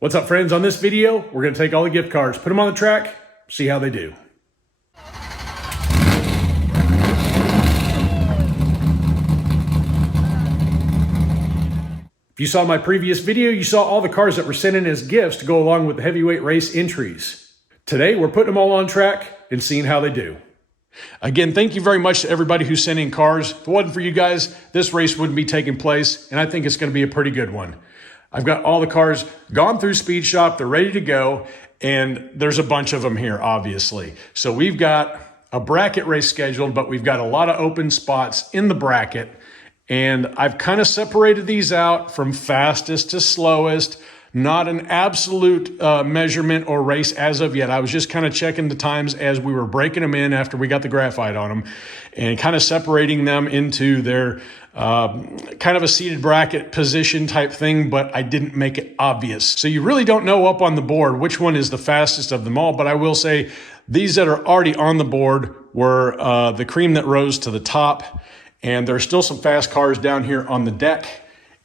What's up, friends? On this video, we're going to take all the gift cards, put them on the track, see how they do. If you saw my previous video, you saw all the cars that were sent in as gifts to go along with the heavyweight race entries. Today, we're putting them all on track and seeing how they do. Again, thank you very much to everybody who sent in cars. If it wasn't for you guys, this race wouldn't be taking place, and I think it's going to be a pretty good one. I've got all the cars gone through Speed Shop. They're ready to go, and there's a bunch of them here, obviously. So we've got a bracket race scheduled, but we've got a lot of open spots in the bracket, and I've kind of separated these out from fastest to slowest. Not an absolute measurement or race as of yet. I was just kind of checking the times as we were breaking them in after we got the graphite on them and kind of separating them into their kind of a seated bracket position type thing, but I didn't make it obvious. So you really don't know up on the board which one is the fastest of them all, but I will say these that are already on the board were the cream that rose to the top, and there's still some fast cars down here on the deck.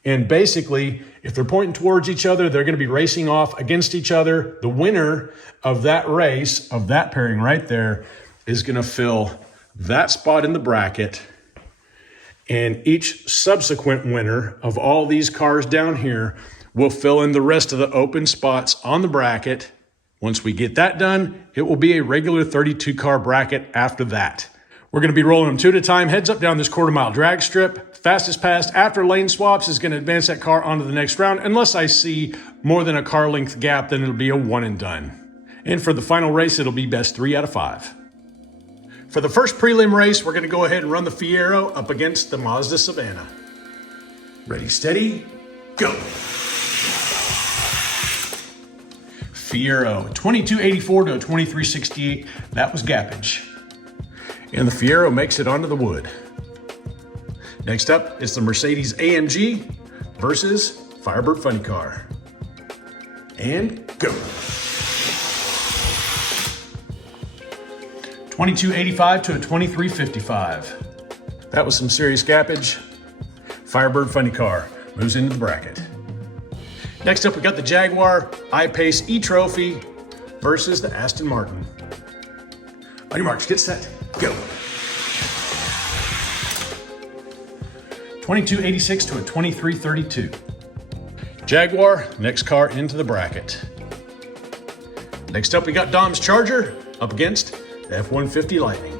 And basically, if they're pointing towards each other, they're going to be racing off against each other. The winner of that race, of that pairing right there, is going to fill that spot in the bracket. And each subsequent winner of all these cars down here will fill in the rest of the open spots on the bracket. Once we get that done, it will be a regular 32-car bracket after that. We're going to be rolling them two at a time, heads up down this quarter-mile drag strip. Fastest pass after lane swaps is going to advance that car onto the next round. Unless I see more than a car length gap, then it'll be a one and done. And for the final race, it'll be best 3 out of 5. For the first prelim race, we're going to go ahead and run the Fiero up against the Mazda Savannah. Ready, steady, go. Fiero, 2284 to a 2368. That was gappage. And the Fiero makes it onto the wood. Next up is the Mercedes AMG versus Firebird Funny Car. And go. 2285 to a 2355. That was some serious gappage. Firebird Funny Car moves into the bracket. Next up, we got the Jaguar I-Pace E-Trophy versus the Aston Martin. On your marks, get set, go. 2286 to a 2332. Jaguar, next car into the bracket. Next up, we got Dom's Charger up against the F-150 Lightning.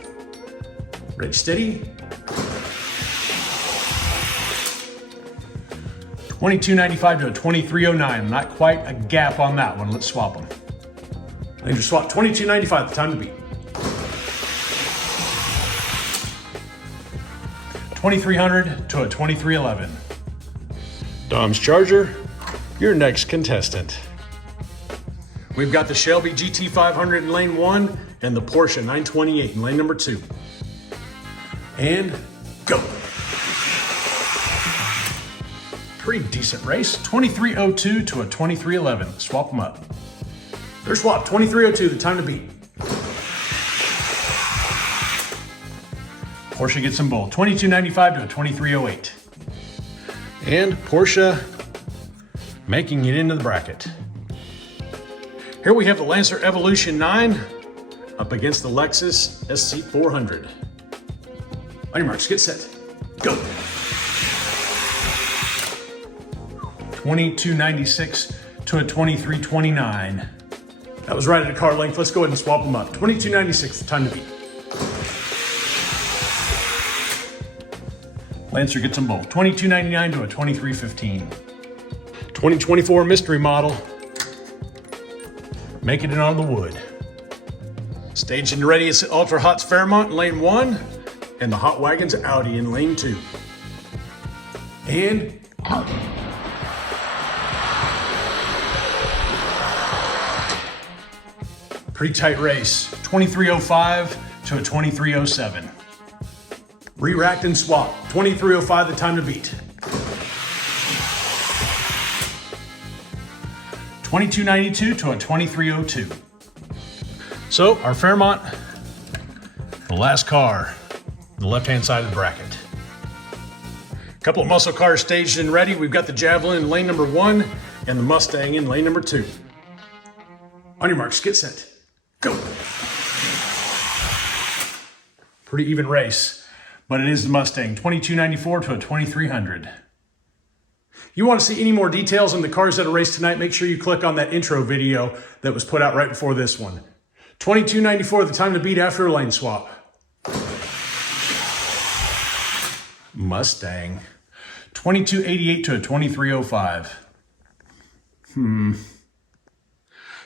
Ready, steady. 2295 to a 2309. Not quite a gap on that one. Let's swap them. I need to swap 2295, the time to beat. 2300 to a 2311. Dom's Charger, your next contestant. We've got the Shelby GT500 in lane 1 and the Porsche 928 in lane number 2. And go. Pretty decent race. 2302 to a 2311. Swap them up. They're swapped. 2302, the time to beat. Porsche gets them both. 2295 to a 2308. And Porsche making it into the bracket. Here we have the Lancer Evolution 9 up against the Lexus SC400. On your marks, get set, go. 2296 to a 2329. That was right at a car length. Let's go ahead and swap them up. 2296, the time to beat. Lancer gets them both. 2299 to a 2315. 2024 mystery model. Making it on the wood. Staged and ready is Ultra Hot's Fairmont in lane 1 and the Hot Wagon's Audi in lane 2. And out. Pretty tight race. 2305 to a 2307. Re-racked and swapped. 2305, the time to beat. 2292 to a 2302. So our Fairmont, the last car, the left-hand side of the bracket. A couple of muscle cars staged and ready. We've got the Javelin in lane number 1 and the Mustang in lane number 2. On your marks, get set, go. Pretty even race, but it is the Mustang, 2294 to a 2300. You want to see any more details on the cars that are raced tonight, make sure you click on that intro video that was put out right before this one. 2294, the time to beat after a lane swap. Mustang, 2288 to a 2305.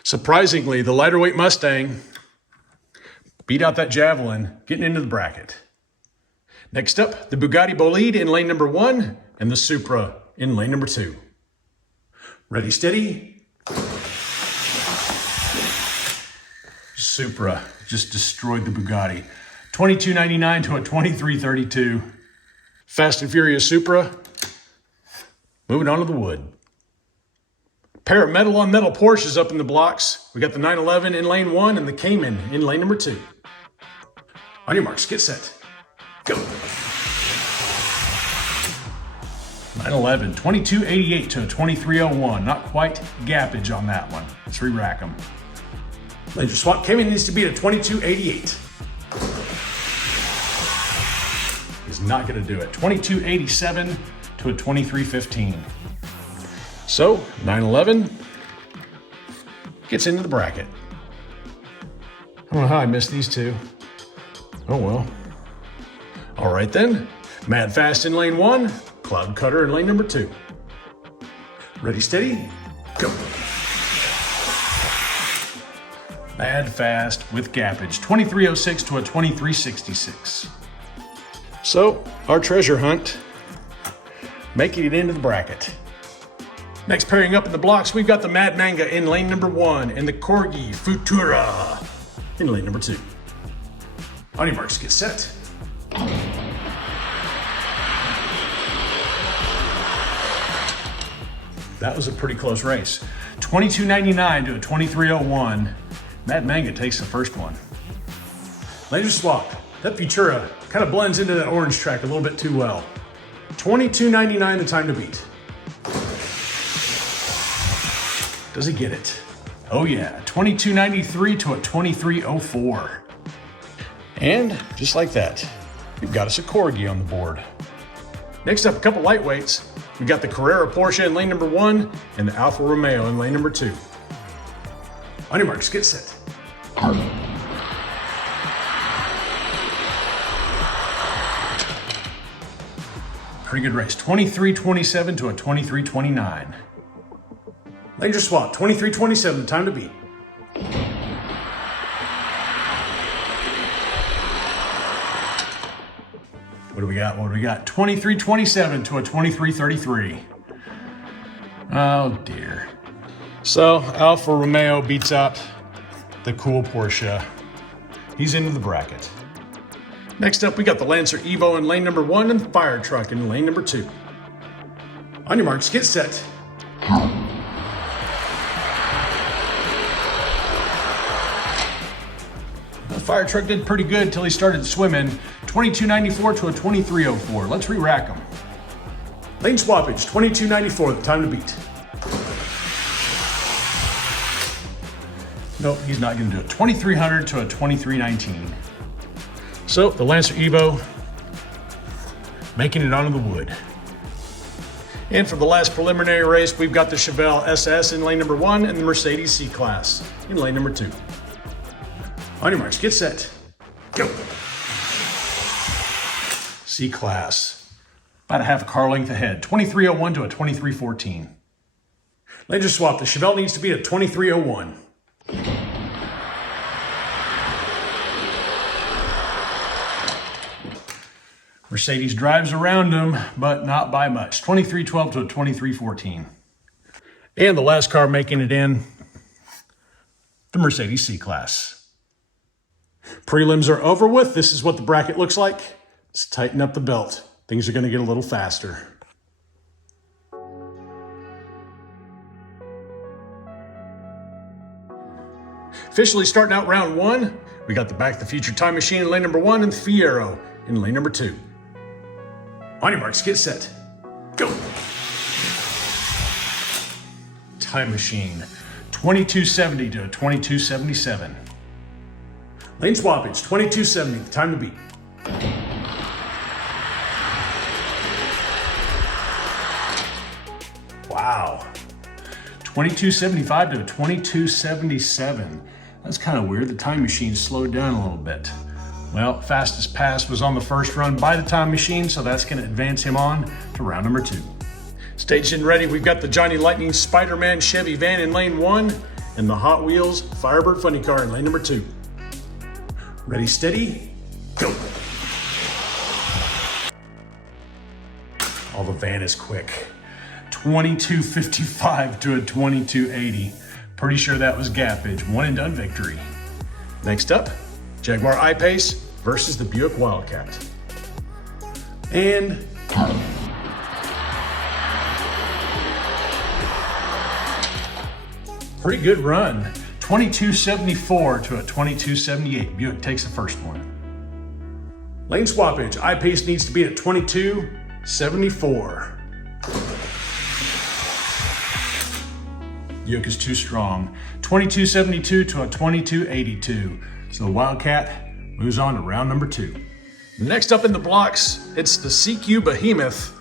Surprisingly, the lighter weight Mustang beat out that Javelin, getting into the bracket. Next up, the Bugatti Bolide in lane number 1 and the Supra in lane number 2. Ready, steady. Supra just destroyed the Bugatti. 2299 to a 2332. Fast and Furious Supra. Moving on to the wood. Pair of metal on metal Porsches up in the blocks. We got the 911 in lane 1 and the Cayman in lane number 2. On your marks, get set, go. 911, 2288 to a 2301. Not quite gappage on that one. Let's re-rack them. Laser swap, Cayman needs to beat a 2288. He's not gonna do it. 2287 to a 2315. So, 911 gets into the bracket. I don't know how I missed these two. Oh well. All right then. Mad Fast in lane 1, Cloud Cutter in lane number 2. Ready, steady, go. Mad Fast with gappage, 2306 to a 2366. So, our treasure hunt making it into the bracket. Next pairing up in the blocks, we've got the Mad Manga in lane number 1 and the Corgi Futura in lane number 2. On your marks, get set. That was a pretty close race. 2299 to a 2301. Mad Manga takes the first one. Laser swap. That Futura kind of blends into that orange track a little bit too well. 2299, the time to beat. Does he get it? Oh yeah, 2293 to a 2304. And just like that, we've got us a Corgi on the board. Next up, a couple lightweights. We got the Carrera Porsche in lane number 1 and the Alfa Romeo in lane number 2. On your marks, get set. Pretty good race, 2327 to a 2329. Laser swap, 2327, the time to beat. What do we got? 2327 to a 2333. Oh dear. So Alfa Romeo beats out the cool Porsche. He's into the bracket. Next up, we got the Lancer Evo in lane number 1 and the Fire Truck in lane number 2. On your marks, get set. The Fire Truck did pretty good until he started swimming. 2294 to a 2304. Let's re-rack him. Lane swappage, 2294, the time to beat. Nope, he's not gonna do it. 2300 to a 2319. So the Lancer Evo making it onto the wood. And for the last preliminary race, we've got the Chevelle SS in lane number 1 and the Mercedes C-Class in lane number 2. On your marks, get set, go. C-Class, about a half a car length ahead, 2301 to a 2314. Laser swap, the Chevelle needs to be at 2301. Mercedes drives around him, but not by much, 2312 to a 2314. And the last car making it in, the Mercedes C-Class. Prelims are over with. This is what the bracket looks like. Let's tighten up the belt. Things are going to get a little faster. Officially starting out round 1, we got the Back to the Future Time Machine in lane number 1 and the Fiero in lane number 2. On your marks, get set, go. Time Machine. 2270 to a 2277. Lane swappage, 2270, the time to beat. Wow. 2275 to a 2277. That's kind of weird. The Time Machine slowed down a little bit. Well, fastest pass was on the first run by the Time Machine, so that's going to advance him on to round number 2. Staged and ready, we've got the Johnny Lightning Spider-Man Chevy van in lane 1 and the Hot Wheels Firebird Funny Car in lane number 2. Ready, steady, go. Oh, the van is quick. 2255 to a 2280. Pretty sure that was gappage. One and done victory. Next up, Jaguar I-Pace versus the Buick Wildcat. And pretty good run. 2274 to a 2278. Buick takes the first one. Lane swappage. I-Pace needs to be at 2274. Buick is too strong. 2272 to a 2282. So the Wildcat moves on to round number 2. Next up in the blocks, it's the Siku Behemoth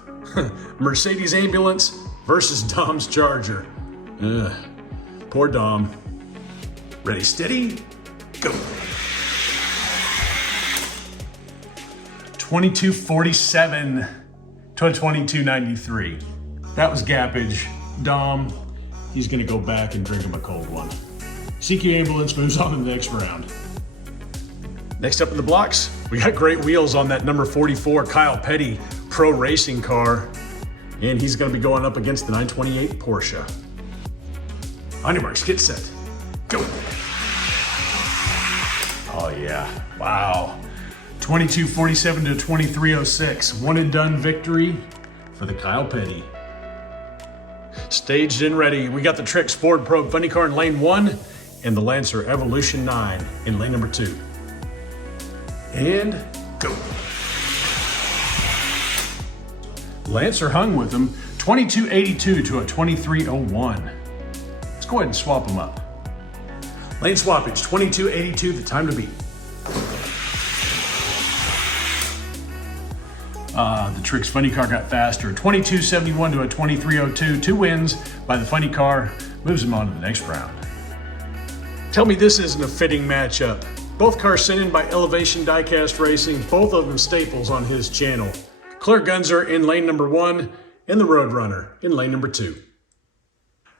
Mercedes Ambulance versus Dom's Charger. Ugh. Poor Dom. Ready, steady, go. 2247 to a 2293. That was gappage. Dom, he's gonna go back and drink him a cold one. CQ Ambulance moves on to the next round. Next up in the blocks, we got great wheels on that number 44 Kyle Petty Pro Racing car. And he's gonna be going up against the 928 Porsche. On your marks, get set, go. Oh yeah, wow. 2247 to 2306. One and done victory for the Kyle Petty. Staged and ready, we got the Trek Sport Pro Funny Car in lane 1 and the Lancer Evolution 9 in lane number 2. And go. Lancer hung with him, 2282 to a 2301. Let's go ahead and swap them up. Lane swappage, 2282, the time to beat. The Trix Funny Car got faster, 2271 to a 2302. 2 wins by the Funny Car, moves him on to the next round. Tell me this isn't a fitting matchup. Both cars sent in by Elevation Diecast Racing, both of them staples on his channel. Claire Gunzer in lane number 1 and the Roadrunner in lane number 2.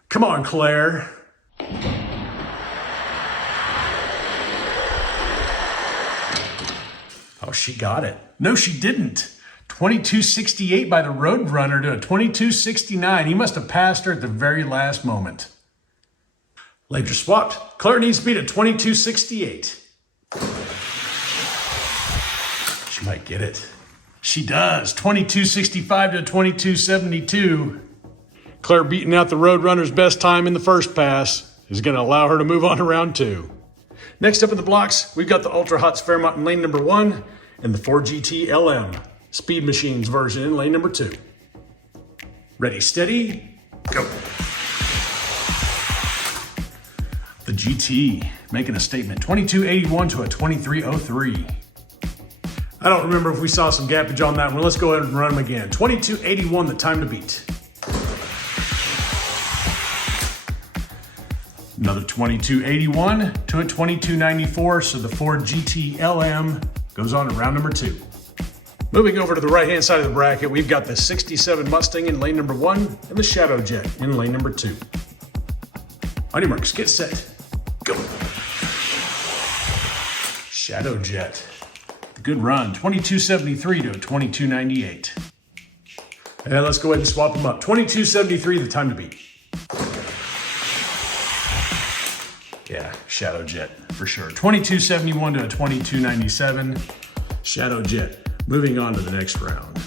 Come on, Claire. Oh, she got it. No, she didn't. 2268 by the Roadrunner to a 2269. He must have passed her at the very last moment. Lanes are swapped. Claire needs to beat a 2268. She might get it. She does. 2265 to 2272. Claire beating out the Roadrunner's best time in the first pass is going to allow her to move on to round 2. Next up in the blocks, we've got the Ultra Hots Fairmont in lane number 1 and the Ford GT LM Speed Machines version in lane number 2. Ready, steady, go. The GT making a statement, 2281 to a 2303. I don't remember if we saw some gappage on that one. Let's go ahead and run them again. 2281, the time to beat. Another 2281 to a 2294, so the Ford GT LM goes on to round number 2. Moving over to the right-hand side of the bracket, we've got the 67 Mustang in lane number 1 and the Shadow Jet in lane number 2. On your marks, get set, go. Shadow Jet, good run, 2273 to a 2298. And let's go ahead and swap them up. 2273, the time to beat. Yeah, Shadow Jet for sure. 2271 to a 2297. Shadow Jet. Moving on to the next round.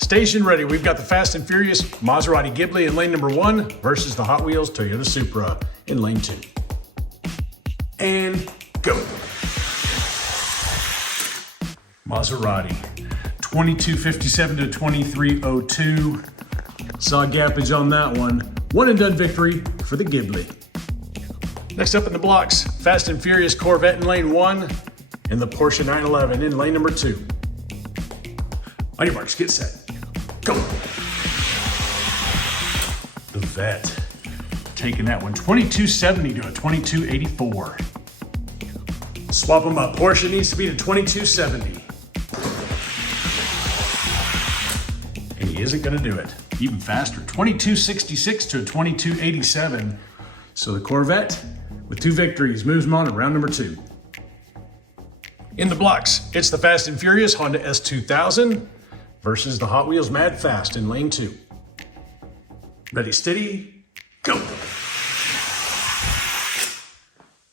Station ready. We've got the Fast and Furious Maserati Ghibli in lane number 1 versus the Hot Wheels Toyota Supra in lane 2. And go. Maserati. 2257 to 2302. Saw gappage on that one. One and done victory for the Ghibli. Next up in the blocks, Fast and Furious Corvette in lane 1 and the Porsche 911 in lane number 2. On your marks, get set, go. The Vet taking that one 2270 to a 2284. Swap them up. Porsche needs to be to 2270. And he isn't going to do it. Even faster, 2266 to a 2287. So the Corvette, with 2 victories, moves on to round number 2. In the blocks, it's the Fast and Furious Honda S2000 versus the Hot Wheels Mad Fast in lane 2. Ready, steady, go.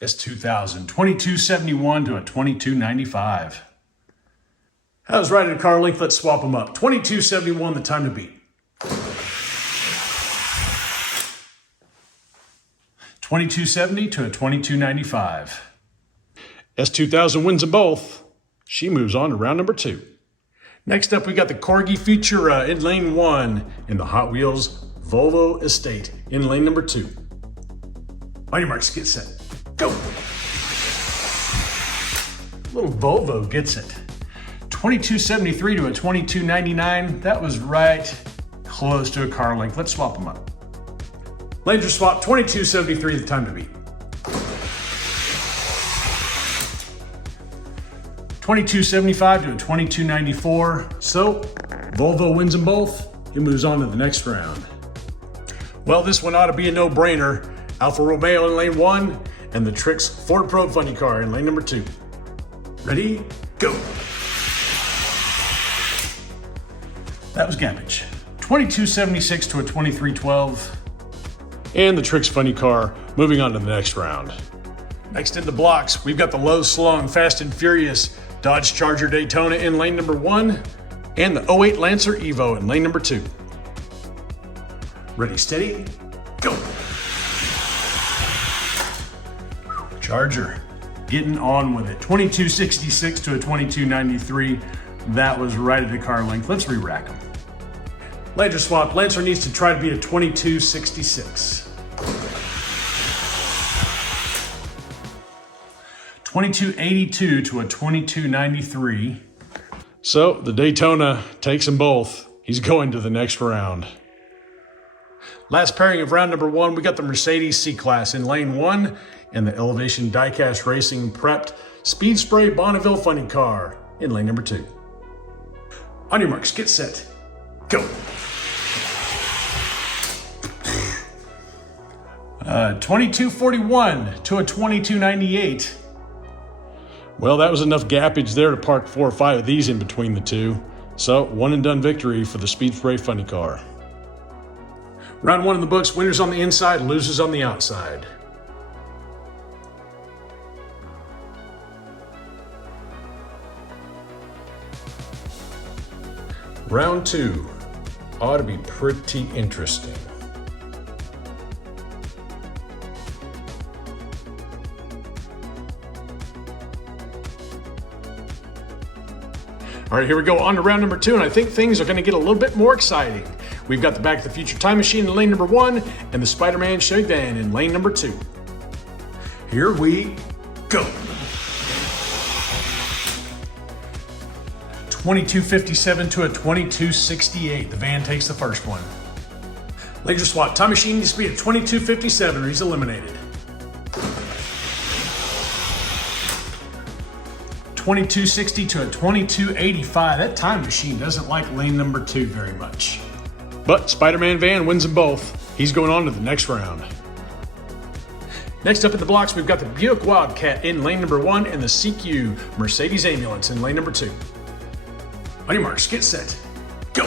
S2000, 2271 to a 2295. How's riding a car length? Let's swap them up. 2271, the time to beat. 2270 to a 2295. S2000 wins them both. She moves on to round number 2. Next up, we got the Corgi Futura in lane 1 and the Hot Wheels Volvo Estate in lane number 2. On your marks, get set, go. Little Volvo gets it. 2273 to a 2299. That was right close to a car length. Let's swap them up. Lanes are swapped, 2273, the time to beat. 2275 to a 2294. So Volvo wins them both. He moves on to the next round. Well, this one ought to be a no-brainer. Alfa Romeo in lane 1 and the Trix Ford Probe Funny Car in lane number 2. Ready, go. That was garbage. 2276 to a 2312. And the Trix Funny Car moving on to the next round. Next in the blocks, we've got the low slung Fast and Furious Dodge Charger Daytona in lane number 1 and the 08 Lancer Evo in lane number 2. Ready, steady, go. Charger getting on with it. 2266 to a 2293. That was right at the car length. Let's re-rack them. Lancer swap. Lancer needs to try to beat a 2266. 2282 to a 2293. So the Daytona takes them both. He's going to the next round. Last pairing of round number 1, we got the Mercedes C-Class in lane 1 and the Elevation Diecast Racing Prepped Speed Spray Bonneville Funny Car in lane number 2. On your marks, get set, go. 2241 to a 2298. Well, that was enough gappage there to park 4 or 5 of these in between the two. So, one and done victory for the Speed Spray Funny Car. Round 1 in the books, winners on the inside, losers on the outside. Round 2 ought to be pretty interesting. All right, here we go on to round number 2, and I think things are going to get a little bit more exciting. We've got the Back to the Future Time Machine in lane number 1 and the Spider-Man Chevy Van in lane number 2. Here we go. 2257 to a 2268. The van takes the first one. Laser swap. Time Machine needs to be at 2257 or he's eliminated. 2260 to a 2285. That Time Machine doesn't like lane number 2 very much. But Spider-Man Van wins them both. He's going on to the next round. Next up in the blocks, we've got the Buick Wildcat in lane number 1 and the Siku Mercedes Ambulance in lane number 2. On your marks, get set, go.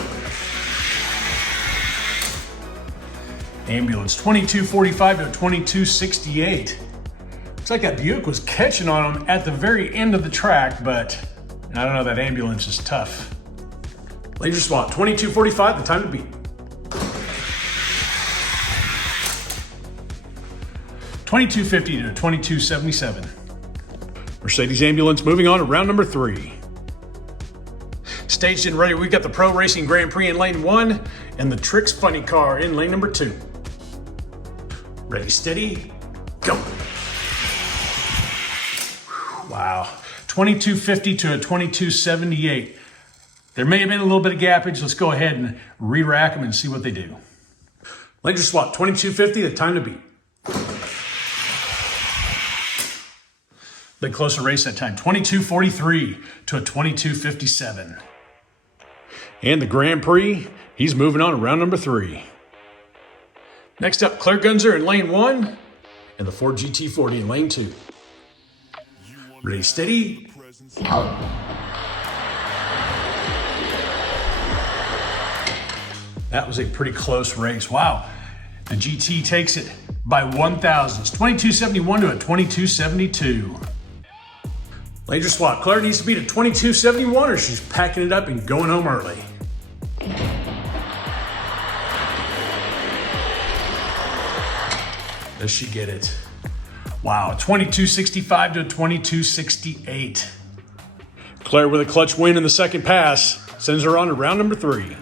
Ambulance 2245 to 2268. Looks like that Buick was catching on him at the very end of the track, but I don't know, that Ambulance is tough. Laser swap, 2245, the time to beat. 2250 to 2277. Mercedes Ambulance moving on to round number 3. Staged and ready, we've got the Pro Racing Grand Prix in lane 1 and the Trix Funny Car in lane number 2. Ready, steady, go. Wow, 2250 to a 2278. There may have been a little bit of gappage. Let's go ahead and re-rack them and see what they do. Laser swap, 2250, the time to beat. Bit closer race that time, 2243 to a 2257. And the Grand Prix, he's moving on to round number 3. Next up, Claire Gunzer in lane 1, and the Ford GT40 in lane 2. Ready, steady, That was a pretty close race. Wow. The GT takes it by 1 thousandths, 2271 to a 2272. Laser swap. Claire needs to beat a 2271 or she's packing it up and going home early. Does she get it? Wow, 2265 to a 2268. Claire with a clutch win in the second pass sends her on to round number 3.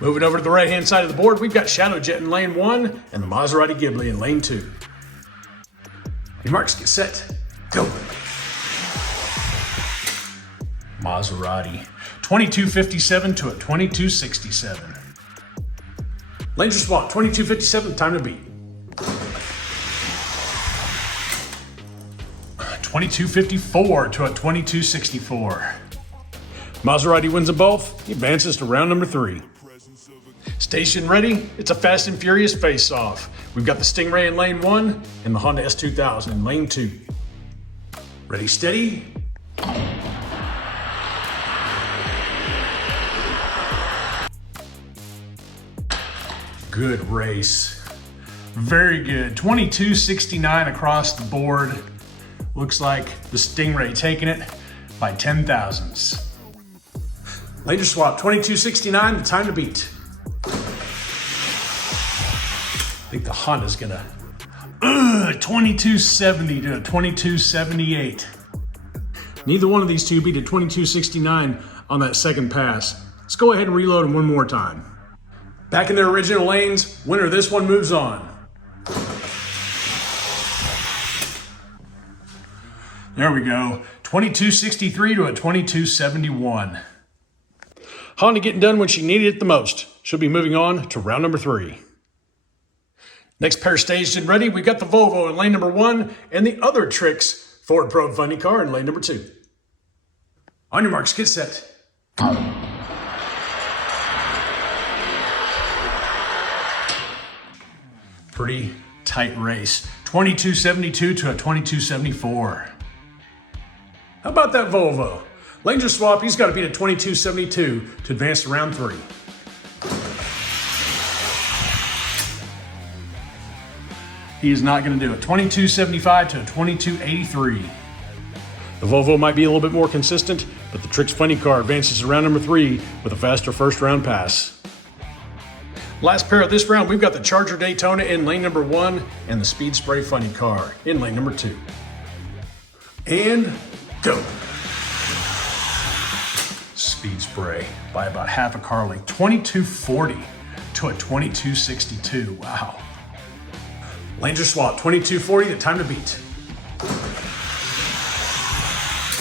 Moving over to the right-hand side of the board, we've got Shadow Jet in lane 1 and the Maserati Ghibli in lane 2. Your marks, get set, go. Maserati, 2257 to a 2267. Laser swap, 2257, time to beat. 2254 to a 2264. Maserati wins them both. He advances to round number 3. Station ready. It's a fast and furious face-off. We've got the Stingray in lane 1 and the Honda S2000 in lane 2. Ready, steady. Good race. Very good. 2269 across the board. Looks like the Stingray taking it by 10 thousandths. Laser swap, 2269, the time to beat. I think the Honda's gonna, 2270 to a 2278. Neither one of these two beat a 2269 on that second pass. Let's go ahead and reload them one more time. Back in their original lanes, winner of this one moves on. There we go, 2263 to a 2271. Honda getting done when she needed it the most. She'll be moving on to round number 3. Next pair staged and ready, we've got the Volvo in lane number 1 and the other Tricks Ford Probe Funny car in lane number 2. On your marks, get set. Pretty tight race. 2272 to a 2274. How about that Volvo? Laser swap, he's got to beat a 2272 to advance to round 3. He is not going to do it. 2275 to a 2283. The Volvo might be a little bit more consistent, but the Tricks Funny car advances to round number 3 with a faster first round pass. Last pair of this round, we've got the Charger Daytona in lane number 1 and the Speed Spray Funny car in lane number 2. And go. Speed Spray by about half a car length, 2240 to a 2262. Wow. Laser swap, 2240, the time to beat.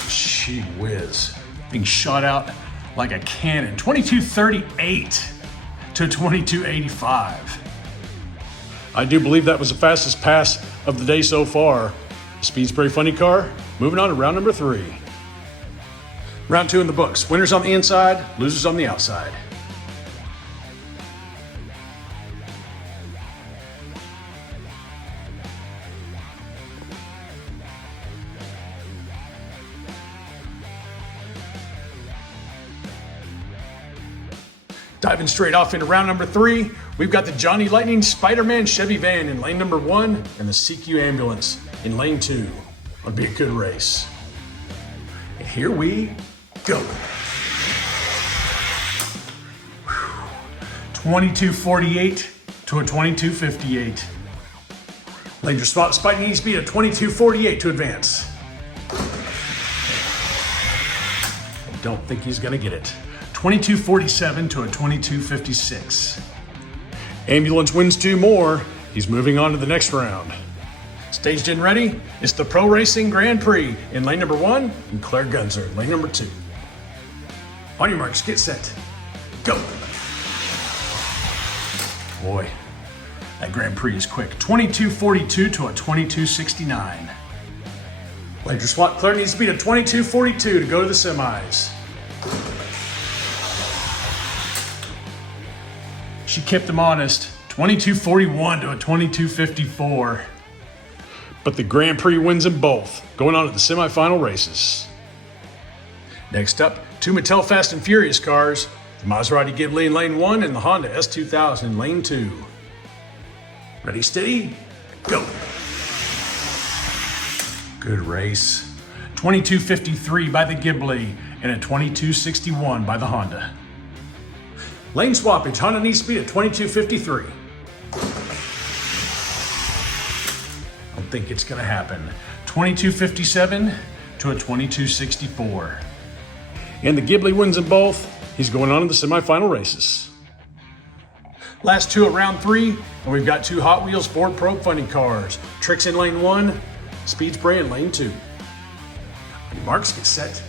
Gee whiz. Being shot out like a cannon. 2238 to 2285. I do believe that was the fastest pass of the day so far. Speed Spray Funny car, moving on to round number 3. Round 2 in the books. Winners on the inside, losers on the outside. Diving straight off into round number 3, we've got the Johnny Lightning Spider-Man Chevy van in lane number 1 and the Siku ambulance in lane 2. It'll be a good race. And here we go. 2248 to a 2258. Laser spot, Spidey needs to beat a 2248 to advance. I don't think he's gonna get it. 2247 to a 2256. Ambulance wins 2 more. He's moving on to the next round. Staged and ready, it's the Pro Racing Grand Prix in lane number 1 and Claire Gunzer in lane number 2. On your marks, get set, go. Boy, that Grand Prix is quick. 22.42 to a 22.69. Laser swap, Claire needs to beat a 22.42 to go to the semis. She kept him honest. 22.41 to a 22.54. But the Grand Prix wins them both, going on to the semifinal races. Next up, two Mattel Fast and Furious cars, the Maserati Ghibli in lane 1 and the Honda S2000 in lane 2. Ready, steady, go. Good race. 22.53 by the Ghibli and a 22.61 by the Honda. Lane swappage, Honda needs to beat at 22.53. I don't think it's gonna happen. 22.57 to a 22.64. And the Ghibli wins them both. He's going on to the semifinal races. Last two of round 3, and we've got two Hot Wheels Ford Pro Funny cars. Tricks in lane 1, Speed Spray in lane 2. On your marks, get set,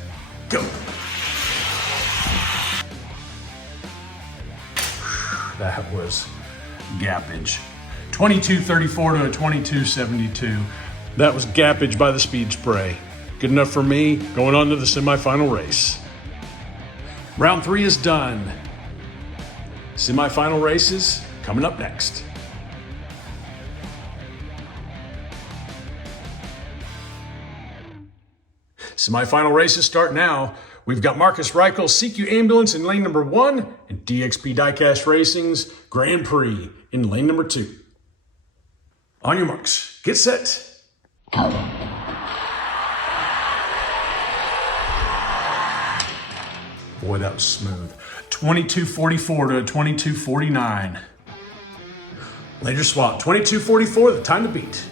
go. That was gappage. 22.34 to a 22.72. That was gappage by the Speed Spray. Good enough for me, going on to the semifinal race. Round 3 is done. Semifinal races coming up next. Semifinal races start now. We've got Marcus Reichel's Siku Ambulance in lane number 1 and DXP Diecast Racing's Grand Prix in lane number 2. On your marks, get set. Boy, that was smooth. 22.44 to a 22.49. Laser swap, 22.44, the time to beat.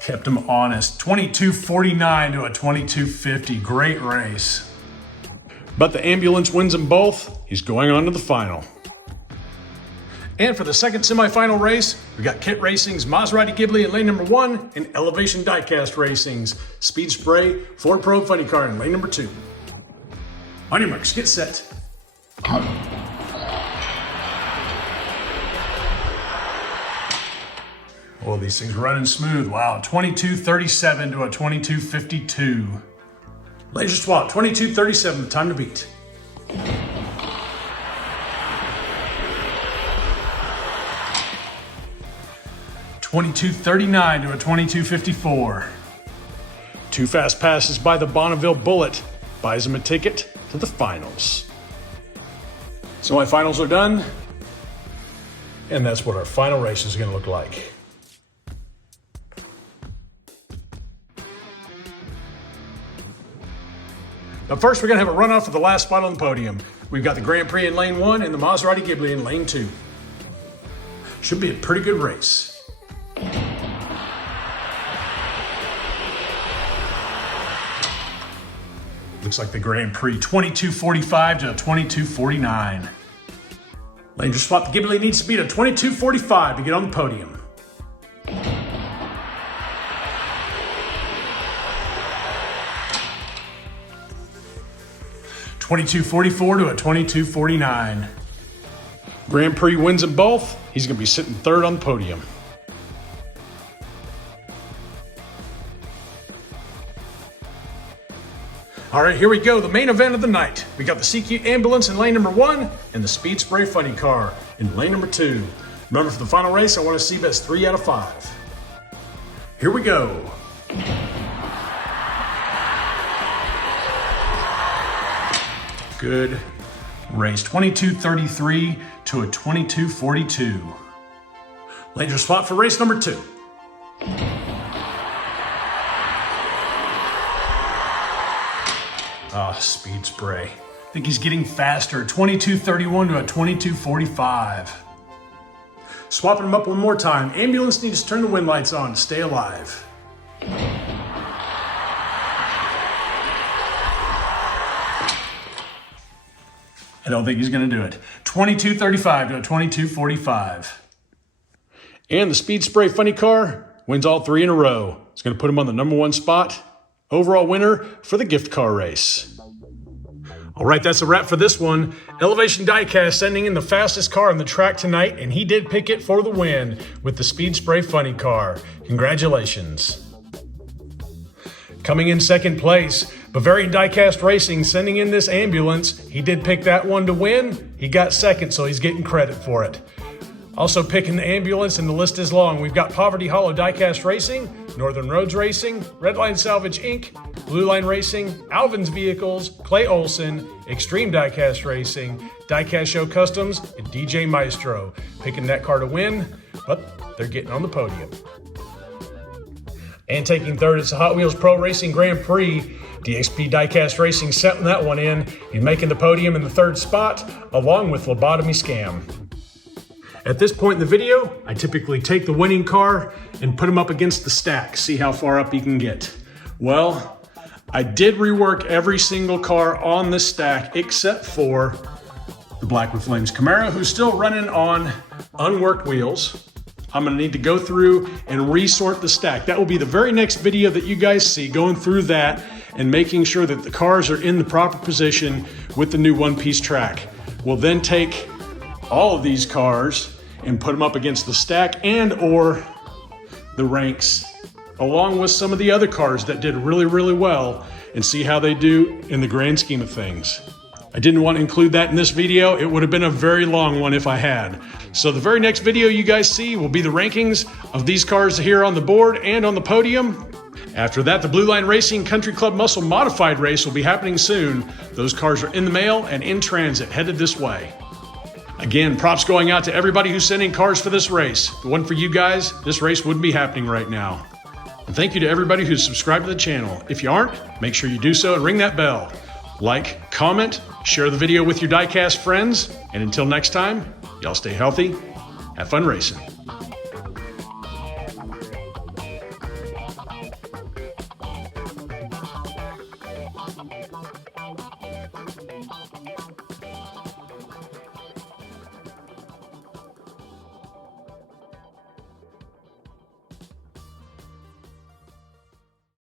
Kept him honest. 22.49 to a 22.50. Great race. But the ambulance wins them both. He's going on to the final. And for the second semifinal race, we got Kit Racing's Maserati Ghibli in lane number 1 and Elevation Diecast Racing's Speed Spray Ford Pro Funny car in lane number 2. On your marks, get set. Oh, these things are running smooth. Wow, 22.37 to a 22.52. Laser swap, 22.37, the time to beat. $22.39 to a $22.54. Two fast passes by the Bonneville Bullet. Buys him a ticket to the finals. Semifinals are done. And that's what our final race is going to look like. But first, we're going to have a runoff for the last spot on the podium. We've got the Grand Prix in lane 1 and the Maserati Ghibli in lane 2. Should be a pretty good race. Looks like the Grand Prix, 22.45 to a 22.49. Laser swap, the Ghibli needs to beat a 22.45 to get on the podium. $22.44 to a $22.49. Grand Prix wins them both. He's going to be sitting third on the podium. All right, here we go. The main event of the night. We got the Siku Ambulance in lane number 1 and the Speed Spray Funny car in lane number 2. Remember, for the final race, I want to see best 3 out of 5. Here we go. Good race. 22.33 to a 22.42. Laser swap for race number 2. Speed Spray. I think he's getting faster. 22.31 to a 22.45. Swapping him up one more time. Ambulance needs to turn the wind lights on to stay alive. I don't think he's going to do it. 22.35 to a 22.45. And the Speed Spray Funny Car wins all 3 in a row. It's going to put him on the #1 spot. Overall winner for the gift car race. All right, that's a wrap for this one. Elevation Diecast sending in the fastest car on the track tonight, and he did pick it for the win with the Speed Spray Funny Car. Congratulations. Coming in second place, Bavarian Diecast Racing sending in this ambulance. He did pick that one to win. He got second, so he's getting credit for it. Also picking the ambulance, and the list is long. We've got Poverty Hollow Diecast Racing, Northern Roads Racing, Redline Salvage Inc., Blue Line Racing, Alvin's Vehicles, Clay Olson, Extreme Diecast Racing, Diecast Show Customs, and DJ Maestro. Picking that car to win, but they're getting on the podium. And taking third is the Hot Wheels Pro Racing Grand Prix. DXP Diecast Racing setting that one in. He's making the podium in the third spot, along with Lobotomy Scam. At this point in the video, I typically take the winning car and put him up against the stack, see how far up he can get. Well, I did rework every single car on the stack except for the Black with Flames Camaro, who's still running on unworked wheels. I'm gonna need to go through and resort the stack. That will be the very next video that you guys see, going through that and making sure that the cars are in the proper position with the new one-piece track. We'll then take all of these cars and put them up against the stack and or the ranks, along with some of the other cars that did really, really well, and see how they do in the grand scheme of things. I didn't want to include that in this video. It would have been a very long one if I had. So the very next video you guys see will be the rankings of these cars here on the board and on the podium. After that, the Blue Line Racing Country Club Muscle Modified race will be happening soon. Those cars are in the mail and in transit, headed this way. Again, props going out to everybody who's sending cars for this race. If it wasn't for you guys, this race wouldn't be happening right now. And thank you to everybody who's subscribed to the channel. If you aren't, make sure you do so and ring that bell. Like, comment, share the video with your diecast friends, and until next time, y'all stay healthy, have fun racing.